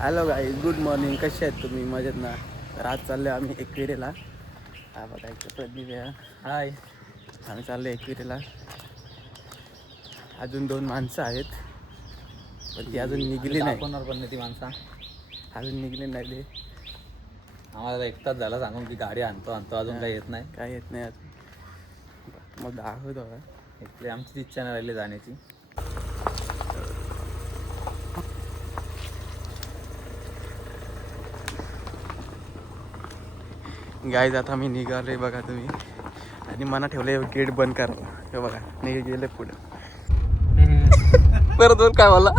Hello गाई, good morning. कसे आहेत तुम्ही? मजेत ना? तर आज चाललो आम्ही एकविरेला. हा बघा इथे प्रदीप आहे. हाय, आम्ही चाललो एकविरेला. अजून 2 माणसं आहेत, पण ती अजून निघली नाही. पण ती माणसं अजून निघली नाही ते. आम्हाला 1 तास झाला सांगून की गाडी आणतो अजून काही येत नाही. काय येत नाही अजून. मग दाखवतो बघा. इथली आमची इच्छा नाही राहिली जाण्याची. गाईज आता मी निघालोय बघा तुम्ही. आणि मना ठेवलंय गेट बंद करायला. हे बघा नाही गेले पुढे. परत बोल काय मला.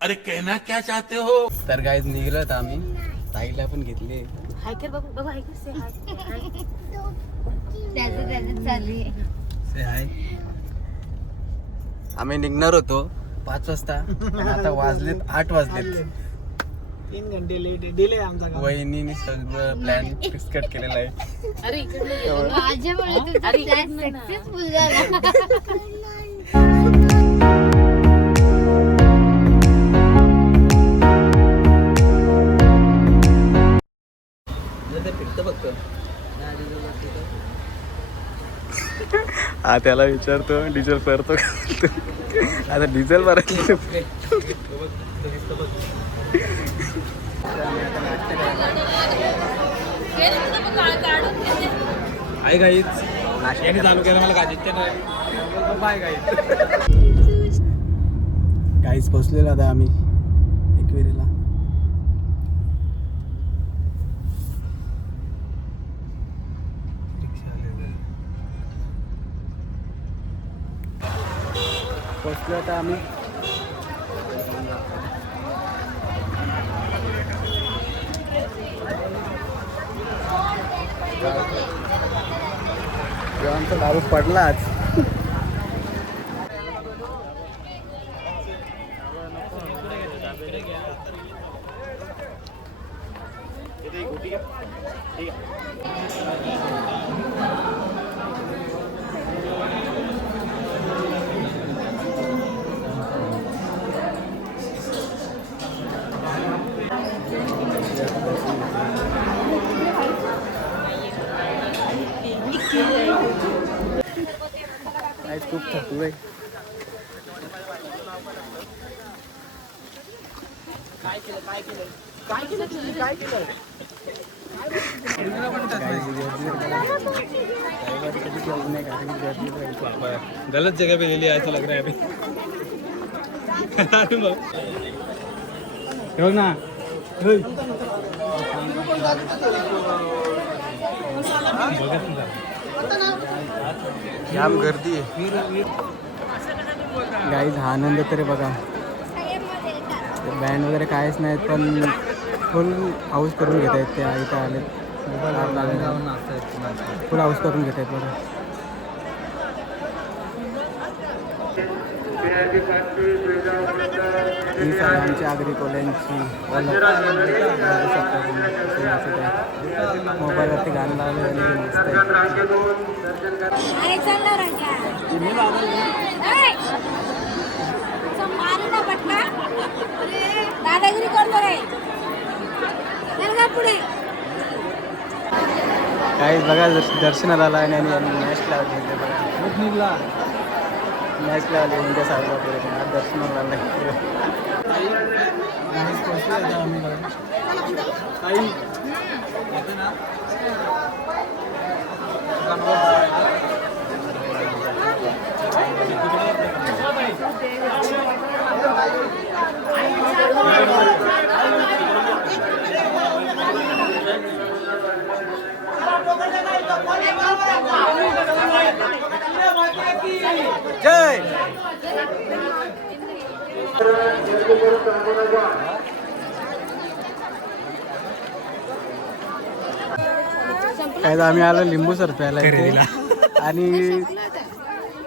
अरे कहना क्या चाहते हो. तर गाईज निघलोत आम्ही. ताईला पण घेतले. आम्ही निघणार होतो 5 वाजता. पण आता वाजलेत 8 वाजलेत. 3 घंटे लेट डिले आमचा. वहिनीने सगळं प्लॅन फिक्स कट केलेला आहे. सक्सेसफुल झाला. हा त्याला विचारतो डिझेल करतो. आता डिझेल भरायचं. आहे गाईच नाश्त्याने चालू केलं मला गाजीच्या नाही. बाय गाईच. काहीच पोचलेलो आता आम्ही एकविरेला. पोचलो आता आम्ही. आमचा दारू पडला आज. खूप थकलोय. गलत जगह पे ले लिया ऐसा लग रहा है अभी. बघ ना. जाम गर्दी आहे. गाईज हा आनंद तरी बघा. बँड वगैरे काहीच नाहीत, पण फुल हाऊस करून घेत आहेत. त्या इथं आले फुल हाऊस करून घेत आहेत बघा. ही सगळ्यांची आगरी कोल्यांची मोबाईलवरती गाणं लावले मस्त दादागिरी करतो रे. पुढे काही बघा दर्शनाला आला आणि मॅच लावली बघा. निघला मॅच लावली इंडिया सारखा आज दर्शनाला आला. जय काय आम्ही आलो लिंबू सर प्यायला इथे. आणि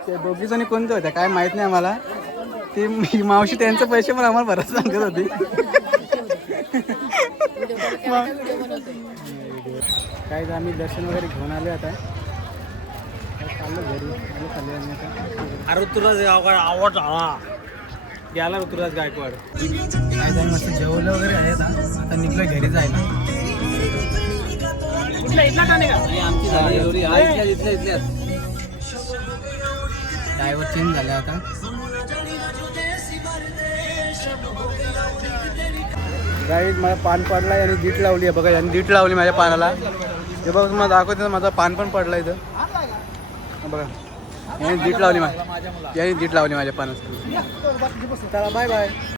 ते दोघी जणी कोणते होत्या काय माहित नाही आम्हाला. ती मावशी त्यांचे पैसे पण आम्हाला भरत सांगत होती. काय आम्ही दर्शन वगैरे घेऊन आलो आता. चाललो घरी. अरे तुला आवड आला गेला ऋतुराज गायकवाड. काय जाऊन मस्त जेवलं वगैरे आहे ना, आता निघलोय घरी जायला. कुठला इथला का नाही का? आमची झाली एवढी इथल्या ड्रायव्हर चेंज झाले आता. गाईज मला पान पडलाय आणि जीट लावली आहे बघा. यांनी जीट लावली माझ्या पानाला. हे बघा तुम्हाला दाखवते, माझा पान पण पडला इथं बघा. यांनी जीट लावली याने जीट लावली माझ्या पानाला. चला बाय बाय.